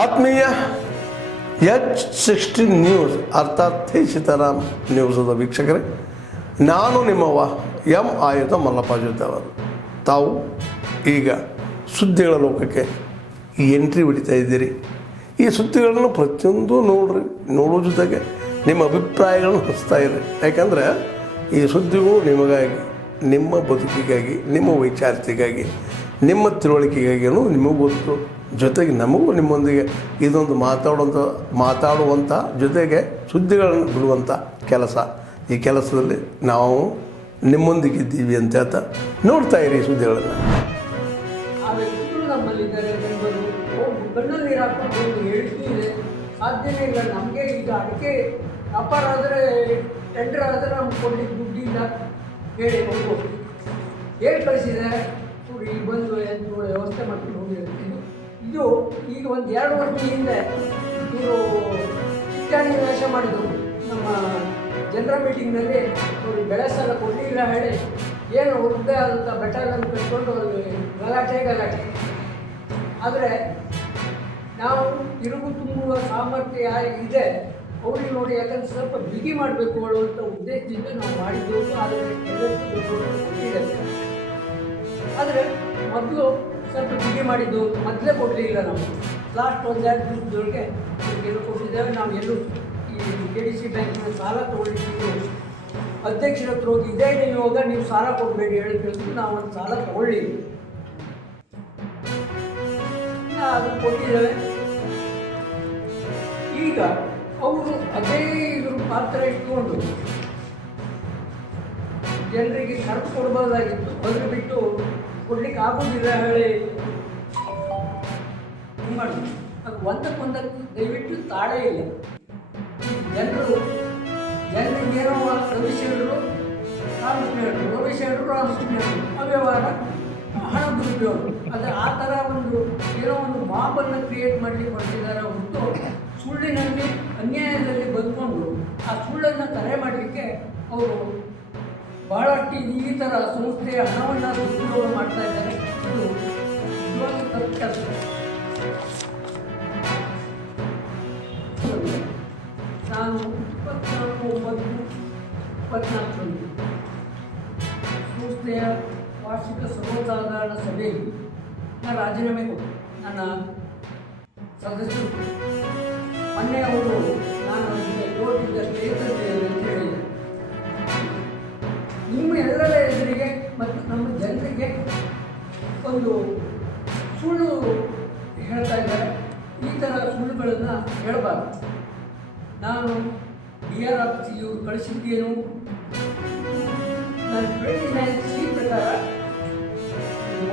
ಆತ್ಮೀಯ H16 news ಅರ್ಥಾತ್ ಸೀತಾರಾಮ್ ನ್ಯೂಸದ ವೀಕ್ಷಕರೇ, ನಾನು ನಿಮ್ಮವ ಎಂ ಆಯುಧ ಮಲ್ಲಪ್ಪ ಜೊತೆ ಅವರು. ತಾವು ಈಗ ಸುದ್ದಿಗಳ ಲೋಕಕ್ಕೆ ಎಂಟ್ರಿ ಹೊಡಿತಾ ಇದ್ದೀರಿ. ಈ ಸುದ್ದಿಗಳನ್ನು ಪ್ರತಿಯೊಂದು ನೋಡೋ ಜೊತೆಗೆ ನಿಮ್ಮ ಅಭಿಪ್ರಾಯಗಳನ್ನು ಹಚ್ತಾ ಇರಿ. ಯಾಕಂದರೆ ಈ ಸುದ್ದಿಗಳು ನಿಮಗಾಗಿ, ನಿಮ್ಮ ಬದುಕಿಗಾಗಿ, ನಿಮ್ಮ ವೈಚಾರಿಕೆಗಾಗಿ, ನಿಮ್ಮ ತಿಳುವಳಿಕೆಗಾಗಿಯೂ ನಿಮಗೂ ಗೊತ್ತು. ಜೊತೆಗೆ ನಮಗೂ ನಿಮ್ಮೊಂದಿಗೆ ಇದೊಂದು ಮಾತಾಡುವಂಥ ಜೊತೆಗೆ ಸುದ್ದಿಗಳನ್ನು ಬಿಡುವಂಥ ಕೆಲಸ. ಈ ಕೆಲಸದಲ್ಲಿ ನಾವು ನಿಮ್ಮೊಂದಿಗಿದ್ದೀವಿ ಅಂತ ಹೇಳ್ತಾ ನೋಡ್ತಾ ಇರಿ ಸುದ್ದಿಗಳನ್ನು. ಆ ವ್ಯಕ್ತಿಗಳು ನಮ್ಮಲ್ಲಿದ್ದಾರೆ. ಕಣ್ಣಲ್ಲಿ ನೀರು ಹಾಕೊಂಡು ಹೇಳ್ತಿದೆ, ಸಾಧ್ಯನೇ ಇಲ್ಲ. ನಮಗೆ ಈಗ ಅಡಿಕೆ ವ್ಯಾಪಾರ ಆದರೆ ಟೆಂಡರ್ ಆದರೆ ನಮ್ಗೆ ಕೊಡ್ಲಿಕ್ಕೆ ದುಡ್ಡಿಲ್ಲ ಹೇಳಿ ಹೋಗ್ಬೋದು. ಹೇಳಿ ಕಳಿಸಿದ್ದಾರೆ ಈಗ ಬಂದು ಎಂದು ವ್ಯವಸ್ಥೆ ಮಾಡ್ಕೊಂಡು ಹೋಗಿರ್ತೀನಿ. ಇದು ಈಗ ಒಂದು 2 ವರ್ಷದ ಹಿಂದೆ ಇವರು ಚಿಟ್ಟಾಣಿ ವೇಷ ಮಾಡಿದರು. ನಮ್ಮ ಜನರ ಮೀಟಿಂಗ್ನಲ್ಲಿ ಅವರು ಬೆಳೆ ಸಾಲ ಕೊಡಲಿಲ್ಲ ಹೇಳಿ ಏನು ಉದ್ದೆ ಆದಂಥ ಬೆಟ್ಟಗಳನ್ನು ಕಟ್ಕೊಂಡು ಗಲಾಟೆ. ಆದರೆ ನಾವು ತಿರುಗು ತುಂಬುವ ಸಾಮರ್ಥ್ಯ ಇದೆ ಅವ್ರಿಗೆ ನೋಡಿ, ಯಾಕಂದ್ರೆ ಸ್ವಲ್ಪ ಬಿಗಿ ಮಾಡಬೇಕು ಅನ್ನುವಂಥ ಉದ್ದೇಶದಿಂದ ನಾವು ಮಾಡಿದ್ದೆವು. ಆದರೆ ಕೊಟ್ಟಿದೆ. ಆದರೆ ಮೊದಲು ಸ್ವಲ್ಪ ಬಿಗಿ ಮಾಡಿದ್ದು ಮೊದಲೇ ಕೊಡಲಿಲ್ಲ. ನಾವು ಲಾಸ್ಟ್ 1-2 ದಿವಸದೊಳಗೆ ಏನು ಕೊಟ್ಟಿದ್ದೇವೆ. ನಾವು ಎಲ್ಲೂ ಈ KDC ಬ್ಯಾಂಕಿನ ಸಾಲ ತೊಗೊಳ್ಳಿಕ್ಕೆ ಅಧ್ಯಕ್ಷರ ಹತ್ರ ಹೋಗಿ ಇದೇ ನಿಯೋಗ ನೀವು ಸಾಲ ಕೊಡಬೇಡಿ ಹೇಳಿ ಕೇಳಿದ್ರು. ನಾವು ಒಂದು ಸಾಲ ತೊಗೊಳ್ಳಿ ಅದು ಕೊಟ್ಟಿದ್ದೇವೆ. ಈಗ ಅವರು ಅದೇ ಇದ್ರ ಪಾತ್ರ ಇಟ್ಕೊಂಡು ಜನರಿಗೆ ಸರಕು ಕೊಡ್ಬೋದಾಗಿತ್ತು, ಅದ್ರ ಬಿಟ್ಟು ಕೊಡ್ಲಿಕ್ಕೆ ಆಗೋದಿಲ್ಲ ಹೇಳಿ ಹಿಂಗೆ ಮಾಡಿದ್ರು. ಅದು ಒಂದಕ್ಕೊಂದಕ್ಕೆ ದಯವಿಟ್ಟು ತಾಳೇ ಇಲ್ಲ. ಜನರಿಗೆ ಏನೋ ರವಿಶೇಖರು ರಾಮಕೃಷ್ಣ ಅವ್ಯವಹಾರ, ಹಣ ದುರುಪಯೋಗ, ಅದು ಆ ಥರ ಏನೋ ಒಂದು ಮಾಪನ್ನು ಕ್ರಿಯೇಟ್ ಮಾಡಲಿಕ್ಕೆ ಹೊರಟಿದ್ದಾರೆ ಹೊರತು ಸುಳ್ಳಿನಲ್ಲಿ ಅನ್ಯಾಯದಲ್ಲಿ ಬಂದ್ಕೊಂಡು ಆ ಸುಳ್ಳನ್ನು ತಡೆ ಮಾಡಲಿಕ್ಕೆ ಅವರು ಬಹಳಷ್ಟು ಈ ಥರ ಸಂಸ್ಥೆಯ ಹಣವನ್ನು ದುರುಪಯೋಗ ಮಾಡ್ತಾ ಇದ್ದಾರೆ. ಇದು ನಿಜವಾಗಿ ತಪ್ಪು ಕೆಲಸ. ನಾನು 24/9/24 ಸಂಸ್ಥೆಯ ವಾರ್ಷಿಕ ಸರ್ವಸಾಧಾರಣ ಸಭೆಯಲ್ಲಿ ನಾನು ರಾಜೀನಾಮೆ ಕೊಟ್ಟೆ. ನನ್ನ ಸದಸ್ಯರು ಮೊನ್ನೆ ಅವರು ನಾನು ಕೋರ್ಟಿಂದ ಕೇಳ್ತೇನೆ ಅಂತ ಹೇಳಿದೆ. ನಿಮ್ಮ ಎಲ್ಲರ ಎದುರಿಗೆ ಮತ್ತು ನಮ್ಮ ಜನರಿಗೆ ಒಂದು ಸುಳ್ಳು ಹೇಳ್ತಾ ಇದ್ದಾರೆ. ಈ ಥರ ಸುಳ್ಳುಗಳನ್ನು ಹೇಳಬಾರ್ದು. ನಾನು DR ಆಫೀಸಿಗೆ ಇವರು ಕಳಿಸಿದ್ದೇನು, ನಾನು 29C ಪ್ರಕಾರ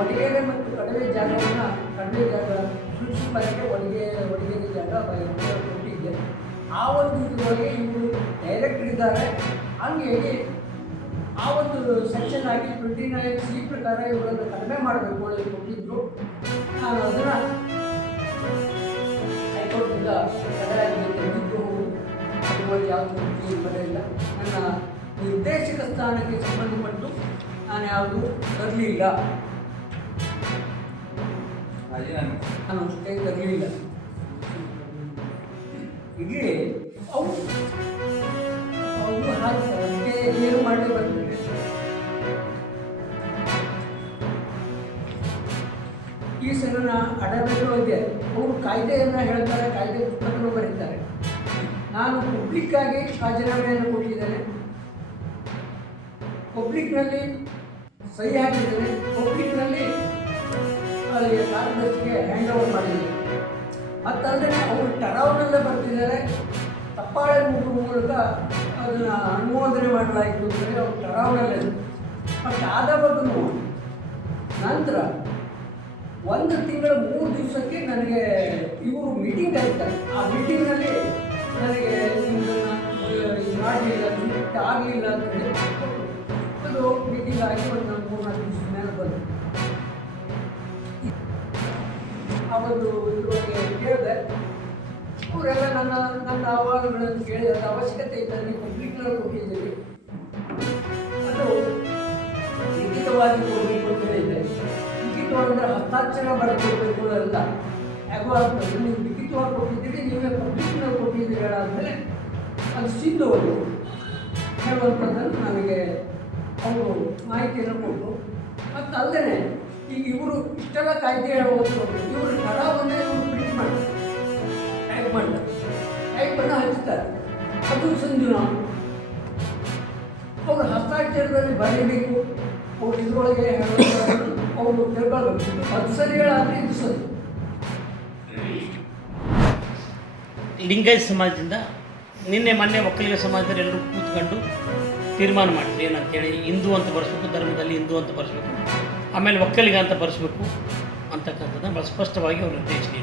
ಒಡಗೇರೆ ಮತ್ತು ಕಡಿಮೆ ಜಾಗವನ್ನು ಮುನ್ಸಿಪಾಲಿಟಿ ಒಡಗೇರಿ ಜಾಗ ಕೊಟ್ಟಿದ್ದೆ. ಆ ಒಂದು ಇದರೊಳಗೆ ಇವರು ಡೈರೆಕ್ಟರ್ ಇದ್ದಾರೆ. ಹಂಗಾಗಿ ಆ ಒಂದು ಸೆಕ್ಷನ್ ಆಗಿ 29C ಪ್ರಕಾರ ಇವರನ್ನು ಕಡಿಮೆ ಮಾಡಬೇಕು ಅಂತ ಕೊಟ್ಟಿದ್ದರು. ನಾನು ಅದನ್ನು ಹೈಕೋರ್ಟಿಂದ ತೆಗೆದಿದ್ದು ಯಾವುದು ಬರಲಿಲ್ಲ. ನನ್ನ ನಿರ್ದೇಶಕ ಸ್ಥಾನಕ್ಕೆ ಸಂಬಂಧಪಟ್ಟು ನಾನು ಯಾವುದು ತರಲಿಲ್ಲ, ನಾನು ಅಷ್ಟೇ ತರಲಿಲ್ಲ. ಇಲ್ಲಿ ಅವು ಅದಕ್ಕೆ ಏನು ಮಾಡಲೇ ಬರ್ತಿದೆ. ಈ ಸಲ ಅಡವಿಗಳು ಇದೆ. ಅವರು ಕಾಯ್ದೆಯನ್ನು ಹೇಳ್ತಾರೆ, ಕಾಯ್ದೆ ಪುಸ್ತಕಗಳು ಬರೀತಾರೆ. ನಾನು ಪಬ್ಲಿಕ್ಕಾಗಿ ರಾಜೀನಾಮೆಯನ್ನು ಕೊಟ್ಟಿದ್ದೇನೆ, ಪಬ್ಲಿಕ್ನಲ್ಲಿ ಸಹಿ ಹಾಕಿದ್ದೇನೆ, ಪಬ್ಲಿಕ್ನಲ್ಲಿ ಅಲ್ಲಿ ಕಾರ್ಯದರ್ಶಿಗೆ ಹ್ಯಾಂಡ್ ಓವರ್ ಮಾಡಿದ್ದೇನೆ. ಮತ್ತಲ್ಲದೆ ಅವರು ಟರಾವ್ನಲ್ಲೇ ಬರ್ತಿದ್ದಾರೆ. ತಪ್ಪಾಳೆ ಮೂಲಕ ಅದನ್ನು ಅನುಮೋದನೆ ಮಾಡಲಾಯಿತು ಅಂದರೆ ಅವರು ಟರಾವ್ನಲ್ಲೇ. ಬಟ್ ಆದ ಬದಲು ನಂತರ 1 ತಿಂಗಳ 3 ದಿವಸಕ್ಕೆ ನನಗೆ ಇವರು ಮೀಟಿಂಗ್ ಕರೀತಾರೆ. ಆ ಮೀಟಿಂಗ್ನಲ್ಲಿ ನನಗೆ ನಿಮ್ಮನ್ನು ಮಾಡಲಿಲ್ಲ, ಆಗಲಿಲ್ಲ ಅಂತ ಹೇಳಿ ಅದು ಮೀಟಿಂಗ್ ಆಗಿ ಒಂದು 3-4 ದಿವಸದ ಮೇಲೆ ಬಂದು ಆ ಒಂದು ಇದ್ರೊಳಗೆ ಕೇಳಿದೆ. ಅವರೆಲ್ಲ ನನ್ನ ಅಹವಾಲುಗಳನ್ನು ಕೇಳಿದ ಅವಶ್ಯಕತೆ ಇದ್ದಲ್ಲಿ ಪಬ್ಲಿಕ್ನಲ್ಲಿ ಕೊಟ್ಟಿದ್ದೀವಿ, ಅದು ಲಿಖಿತವಾಗಿ ಕೊಡಬೇಕು ಅಂತ ಹೇಳಿದ್ದೆ. ಲಿಖಿತವಾದ ಹಸ್ತಾಕ್ಷರ ಬರೆದು ಕೊಡಬೇಕು ಅಲ್ಲ, ಯಾಕೋ ನೀವು ಲಿಖಿತ ಮುಂದುವರಿ ಹೇಳುವಂಥದ್ದನ್ನು ನನಗೆ ಅವರು ಮಾಹಿತಿಯನ್ನು ಕೊಟ್ಟು ಮತ್ತು ಅಲ್ಲದೆ ಈಗ ಇವರು ಇಷ್ಟೆಲ್ಲ ಕಾಯ್ದೆ ಹೇಳುವಂಥದ್ದು ಇವರು ಕಡಾವನ್ನೇ ಇವರು ಪ್ರಿಂಟ್ ಮಾಡ್ತಾರೆ, ಟೈಪ್ ಬಣ್ಣ ಹಚ್ತಾರೆ. ಅದು ಸಂಜು ಅವರು ಹಸ್ತಾಕ್ಷರದಲ್ಲಿ ಬರೀಬೇಕು, ಅವ್ರು ಇದ್ರೊಳಗೆ ಅವರು ತಿಳ್ಕೊಳ್ಬೇಕು. ಅದು ಸರಿ ಹೇಳಾದರೆ ಇದು ಸರಿ. ಲಿಂಗಾಯತ ಸಮಾಜದಿಂದ ನಿನ್ನೆ ಮೊನ್ನೆ ಒಕ್ಕಲಿಗ ಸಮಾಜದಲ್ಲಿ ಎಲ್ಲರೂ ಕೂತ್ಕೊಂಡು ತೀರ್ಮಾನ ಮಾಡಿದ್ರು ಏನಂತೇಳಿ, ಹಿಂದೂ ಅಂತ ಬರೆಸ್ಬೇಕು, ಧರ್ಮದಲ್ಲಿ ಹಿಂದೂ ಅಂತ ಬರೆಸ್ಬೇಕು, ಆಮೇಲೆ ಒಕ್ಕಲಿಗ ಅಂತ ಬರೆಸ್ಬೇಕು ಅಂತಕ್ಕಂಥದ್ದನ್ನು ಭಾಳ ಸ್ಪಷ್ಟವಾಗಿ ಅವರು ನಿರ್ದೇಶನ.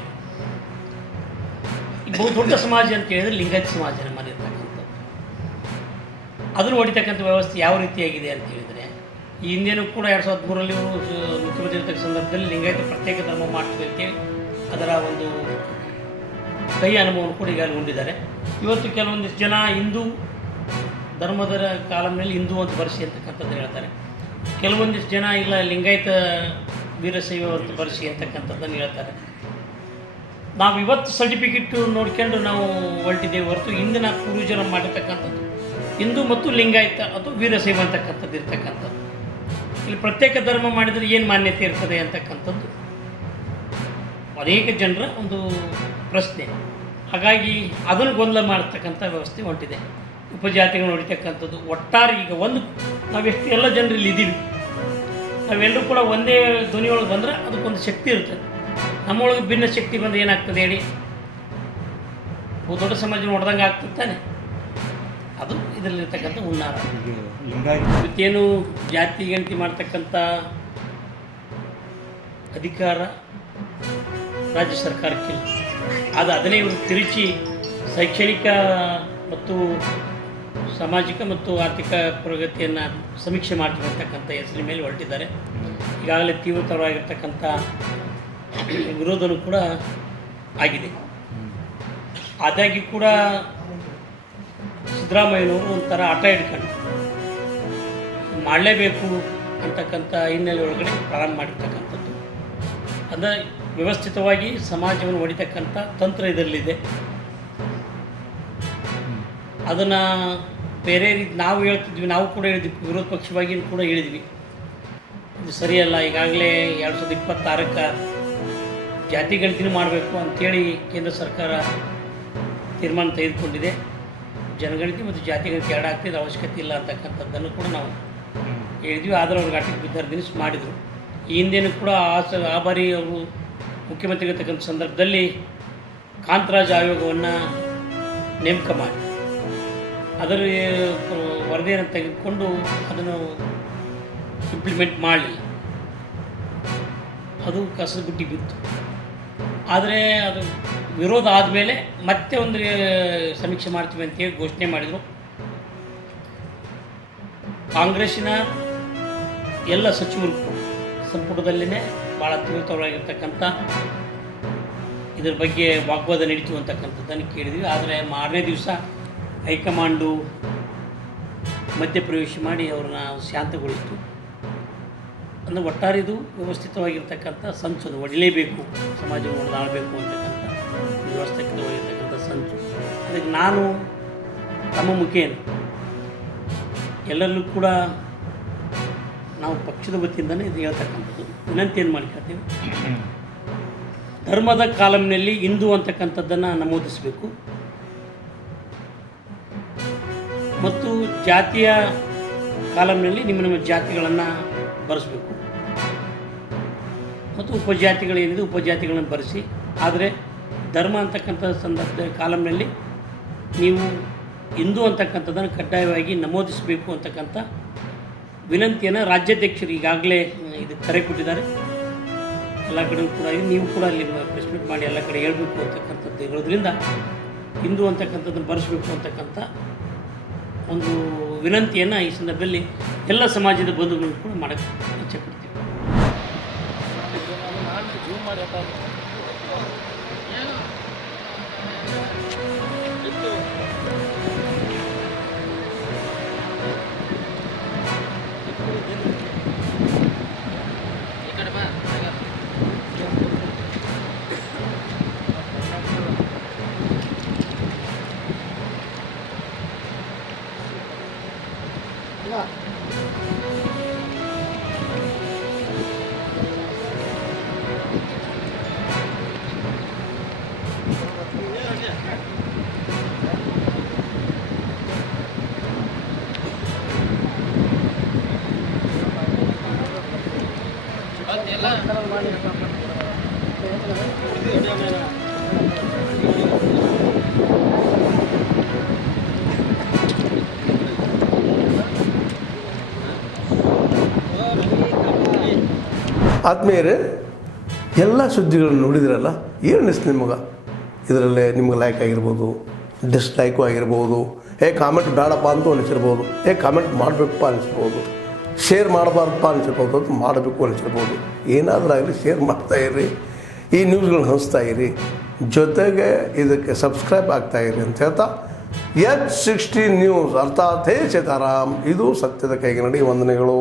ಈ ಬಹು ದೊಡ್ಡ ಸಮಾಜ ಅಂತ ಹೇಳಿದರೆ ಲಿಂಗಾಯತ ಸಮಾಜ ನಮ್ಮಲ್ಲಿ ಇರ್ತಕ್ಕಂಥದ್ದು. ಅದನ್ನು ಹೊಡಿತಕ್ಕಂಥ ವ್ಯವಸ್ಥೆ ಯಾವ ರೀತಿಯಾಗಿದೆ ಅಂತ ಹೇಳಿದರೆ, ಈ ಹಿಂದೇನೂ ಕೂಡ 2013ರಲ್ಲಿ ಅವರು ಮುಖ್ಯಮಂತ್ರಿ ಇರ್ತಕ್ಕ ಸಂದರ್ಭದಲ್ಲಿ ಲಿಂಗಾಯತ ಪ್ರತ್ಯೇಕ ಧರ್ಮ ಮಾಡ್ತೀವಿ ಅಂತೇಳಿ ಅದರ ಒಂದು ಕೈ ಅನುಭವವನ್ನು ಕೂಡ ಈಗಾಗಲೇ ಹೊಂದಿದ್ದಾರೆ. ಇವತ್ತು ಕೆಲವೊಂದಿಷ್ಟು ಜನ ಹಿಂದೂ ಧರ್ಮದ ಕಾಲಂನಲ್ಲಿ ಹಿಂದೂ ಅಂತ ಬರೆಸಿ ಅಂತಕ್ಕಂಥದ್ದು ಹೇಳ್ತಾರೆ. ಕೆಲವೊಂದಿಷ್ಟು ಜನ ಇಲ್ಲ ಲಿಂಗಾಯತ ವೀರಶೈವ ಅಂತ ಬರೆಸಿ ಅಂತಕ್ಕಂಥದ್ದನ್ನು ಹೇಳ್ತಾರೆ. ನಾವು ಇವತ್ತು ಸರ್ಟಿಫಿಕೇಟ್ ನೋಡ್ಕೊಂಡು ನಾವು ಹೊರಟಿದ್ದೇವೆ ಹೊರತು ಹಿಂದಿನ ಪೂರ್ವಜರು ಮಾಡಿರ್ತಕ್ಕಂಥದ್ದು ಹಿಂದೂ ಮತ್ತು ಲಿಂಗಾಯತ ಅಥವಾ ವೀರಶೈವ ಅಂತಕ್ಕಂಥದ್ದು ಇರ್ತಕ್ಕಂಥದ್ದು. ಇಲ್ಲಿ ಪ್ರತ್ಯೇಕ ಧರ್ಮ ಮಾಡಿದರೆ ಏನು ಮಾನ್ಯತೆ ಇರ್ತದೆ ಅಂತಕ್ಕಂಥದ್ದು ಅನೇಕ ಜನರ ಒಂದು ಪ್ರಶ್ನೆ. ಹಾಗಾಗಿ ಅದನ್ನು ಗೊಂದಲ ಮಾಡತಕ್ಕಂಥ ವ್ಯವಸ್ಥೆ ಹೊಂಟಿದೆ. ಉಪಜಾತಿಗಳು ಹೊಡಿತಕ್ಕಂಥದ್ದು ಒಟ್ಟಾರೆ ಈಗ ಒಂದು ನಾವೆಷ್ಟು ಎಲ್ಲ ಜನರಲ್ಲಿ ಇದ್ದೀವಿ, ನಾವೆಲ್ಲರೂ ಕೂಡ ಒಂದೇ ಧ್ವನಿಯೊಳಗೆ ಬಂದರೆ ಅದಕ್ಕೊಂದು ಶಕ್ತಿ ಇರ್ತದೆ. ನಮ್ಮೊಳಗೆ ಭಿನ್ನ ಶಕ್ತಿ ಬಂದು ಏನಾಗ್ತದೆ ಹೇಳಿ, ದೊಡ್ಡ ಸಮಾಜ ಹೊಡೆದಂಗೆ ಆಗ್ತದೆ ತಾನೆ. ಅದು ಇದರಲ್ಲಿರ್ತಕ್ಕಂಥ ಹುನ್ನಾರ. ಇವತ್ತೇನು ಜಾತಿ ಗಣತಿ ಮಾಡ್ತಕ್ಕಂಥ ಅಧಿಕಾರ ರಾಜ್ಯ ಸರ್ಕಾರಕ್ಕಿಲ್ಲ. ಅದನ್ನೇ ಇವರು ತಿರುಚಿ ಶೈಕ್ಷಣಿಕ ಮತ್ತು ಸಾಮಾಜಿಕ ಮತ್ತು ಆರ್ಥಿಕ ಪ್ರಗತಿಯನ್ನು ಸಮೀಕ್ಷೆ ಮಾಡ್ತಿರ್ತಕ್ಕಂಥ ಹೆಸರಿನ ಮೇಲೆ ಹೊರಟಿದ್ದಾರೆ. ಈಗಾಗಲೇ ತೀವ್ರತರವಾಗಿರ್ತಕ್ಕಂಥ ವಿರೋಧನೂ ಕೂಡ ಆಗಿದೆ. ಆದಾಗಿ ಕೂಡ ಸಿದ್ದರಾಮಯ್ಯನವರು ಒಂಥರ ಆಟ ಹಿಡ್ಕೊಂಡು ಮಾಡಲೇಬೇಕು ಅಂತಕ್ಕಂಥ ಹಿನ್ನೆಲೆ ಒಳಗಡೆ ಪ್ರಾರಂಭ ಮಾಡಿರ್ತಕ್ಕಂಥದ್ದು. ಅಂದರೆ ವ್ಯವಸ್ಥಿತವಾಗಿ ಸಮಾಜವನ್ನು ಹೊಡಿತಕ್ಕಂಥ ತಂತ್ರ ಇದರಲ್ಲಿದೆ. ಅದನ್ನು ಬೇರೆ ರೀತಿ ನಾವು ಹೇಳ್ತಿದ್ವಿ, ನಾವು ಕೂಡ ಹೇಳಿದ್ವಿ, ವಿರೋಧ ಪಕ್ಷವಾಗಿ ಕೂಡ ಹೇಳಿದ್ವಿ, ಇದು ಸರಿಯಲ್ಲ. ಈಗಾಗಲೇ 2026ಕ್ಕೆ ಜಾತಿ ಗಣತಿನೂ ಮಾಡಬೇಕು ಅಂಥೇಳಿ ಕೇಂದ್ರ ಸರ್ಕಾರ ತೀರ್ಮಾನ ತೆಗೆದುಕೊಂಡಿದೆ. ಜನಗಣತಿ ಮತ್ತು ಜಾತಿ ಗಣತಿ ಎರಡು ಆಗ್ತಿದ್ದು ಅವಶ್ಯಕತೆ ಇಲ್ಲ ಅಂತಕ್ಕಂಥದ್ದನ್ನು ಕೂಡ ನಾವು ಹೇಳಿದ್ವಿ. ಆದರೆ ಅವ್ರಿಗೆ ಆಟಿಗೆ ಬಿದ್ದಾರ್ದಿನಿಸ್ ಮಾಡಿದರು. ಈ ಹಿಂದೇನೂ ಕೂಡ ಆ ಬಾರಿ ಅವರು ಮುಖ್ಯಮಂತ್ರಿ ಇರ್ತಕ್ಕಂಥ ಸಂದರ್ಭದಲ್ಲಿ ಕಾಂತರಾಜ್ ಆಯೋಗವನ್ನು ನೇಮಕ ಮಾಡಿ ಅದರ ವರದಿಯನ್ನು ತೆಗೆದುಕೊಂಡು ಅದನ್ನು ಇಂಪ್ಲಿಮೆಂಟ್ ಮಾಡಲಿಲ್ಲ. ಅದು ಕಸದ ಬುಟ್ಟಿ ಬಿತ್ತು. ಆದರೆ ಅದು ವಿರೋಧ ಆದಮೇಲೆ ಮತ್ತೆ ಒಂದು ಸಮೀಕ್ಷೆ ಮಾಡ್ತೀವಿ ಅಂತೇಳಿ ಘೋಷಣೆ ಮಾಡಿದರು. ಕಾಂಗ್ರೆಸ್ಸಿನ ಎಲ್ಲ ಸಚಿವರು ಸಂಪುಟದಲ್ಲೇ ಭಾಳ ತೀವ್ರವಾಗಿರ್ತಕ್ಕಂಥ ಇದರ ಬಗ್ಗೆ ವಾಗ್ವಾದ ನಡೀತು ಅಂತಕ್ಕಂಥದ್ದನ್ನು ಕೇಳಿದ್ವಿ. ಆದರೆ ಮಾರನೇ ದಿವಸ ಹೈಕಮಾಂಡು ಮಧ್ಯಪ್ರವೇಶ ಮಾಡಿ ಅವ್ರನ್ನ ಶಾಂತಗೊಳಿಸಿತು. ಅಂದರೆ ಒಟ್ಟಾರೆ ಇದು ವ್ಯವಸ್ಥಿತವಾಗಿರ್ತಕ್ಕಂಥ ಸಂಸು, ಹೊಡಲೇಬೇಕು, ಸಮಾಜವನ್ನು ಹೊಡೆದಾಡಬೇಕು ಅಂತಕ್ಕಂಥ ವ್ಯವಸ್ಥಿತವಾಗಿರ್ತಕ್ಕಂಥ ಸಂಸು. ಅದಕ್ಕೆ ನಾನು ತಮ್ಮ ಮುಖೇನ ಎಲ್ಲರಲ್ಲೂ ಕೂಡ ನಾವು ಪಕ್ಷದ ವತಿಯಿಂದಲೇ ಇದು ಹೇಳ್ತಕ್ಕಂಥದ್ದು ವಿನಂತಿ ಏನು ಮಾಡ್ಕೊಳ್ತೀವಿ, ಧರ್ಮದ ಕಾಲಂನಲ್ಲಿ ಹಿಂದೂ ಅಂತಕ್ಕಂಥದ್ದನ್ನು ನಮೂದಿಸಬೇಕು ಮತ್ತು ಜಾತಿಯ ಕಾಲಂನಲ್ಲಿ ನಿಮ್ಮ ಜಾತಿಗಳನ್ನು ಬರೆಸಬೇಕು ಮತ್ತು ಉಪಜಾತಿಗಳೇನಿದೆ ಉಪಜಾತಿಗಳನ್ನು ಬರೆಸಿ. ಆದರೆ ಧರ್ಮ ಅಂತಕ್ಕಂಥ ಸಂದರ್ಭದ ಕಾಲಂನಲ್ಲಿ ನೀವು ಹಿಂದೂ ಅಂತಕ್ಕಂಥದ್ದನ್ನು ಕಡ್ಡಾಯವಾಗಿ ನಮೂದಿಸಬೇಕು ಅಂತಕ್ಕಂಥ ವಿನಂತಿಯನ್ನು ರಾಜ್ಯಾಧ್ಯಕ್ಷರು ಈಗಾಗಲೇ ಇದಕ್ಕೆ ಕರೆ ಕೊಟ್ಟಿದ್ದಾರೆ. ಎಲ್ಲ ಕಡೆ ಕೂಡ ನೀವು ಕೂಡ ಅಲ್ಲಿ ಪ್ರೆಸ್ ಮೀಟ್ ಮಾಡಿ ಎಲ್ಲ ಕಡೆ ಹೇಳಬೇಕು ಅಂತಕ್ಕಂಥದ್ದು ಇರೋದ್ರಿಂದ ಹಿಂದೂ ಅಂತಕ್ಕಂಥದ್ದನ್ನು ಬರೆಸಬೇಕು ಅಂತಕ್ಕಂಥ ಒಂದು ವಿನಂತಿಯನ್ನು ಈ ಸಂದರ್ಭದಲ್ಲಿ ಎಲ್ಲ ಸಮಾಜದ ಬಂಧುಗಳು ಕೂಡ ಮಾಡೋಕ್ಕೆ ಇಚ್ಛೆ ಪಡ್ತೀವಿ. ಆದ್ಮೇಲೆ ಎಲ್ಲ ಸುದ್ದಿಗಳನ್ನು ನೋಡಿದ್ರಲ್ಲ, ಏನು ಅನಿಸ್ತು ನಿಮಗೆ? ಇದರಲ್ಲೇ ನಿಮ್ಗೆ ಲೈಕ್ ಆಗಿರ್ಬೋದು, ಡಿಸ್ಲೈಕು ಆಗಿರ್ಬೋದು, ಕಾಮೆಂಟ್ ಬೇಡಪ್ಪ ಅಂತೂ ಅನಿಸಿರ್ಬೋದು, ಕಾಮೆಂಟ್ ಮಾಡಬೇಕಪ್ಪ ಅನಿಸ್ಬೋದು, ಶೇರ್ ಮಾಡಬಾರ್ದಪ್ಪ ಅನಿಸಿರ್ಬೋದು, ಅದು ಮಾಡಬೇಕು ಅನಿಸಿರ್ಬೋದು. ಏನಾದರೂ ಆಗಲಿ ಶೇರ್ ಮಾಡ್ತಾಯಿರಿ, ಈ ನ್ಯೂಸ್ಗಳನ್ನ ಹಂಚ್ತಾ ಇರಿ, ಜೊತೆಗೆ ಇದಕ್ಕೆ ಸಬ್ಸ್ಕ್ರೈಬ್ ಆಗ್ತಾಯಿರಿ ಅಂತ ಹೇಳ್ತಾ H16 ನ್ಯೂಸ್ ಅರ್ಥಾತ್ ಹೇ ಸೀತಾರಾಮ್, ಇದು ಸತ್ಯದ ಕೈಗೆ ನಡಿ. ವಂದನೆಗಳು.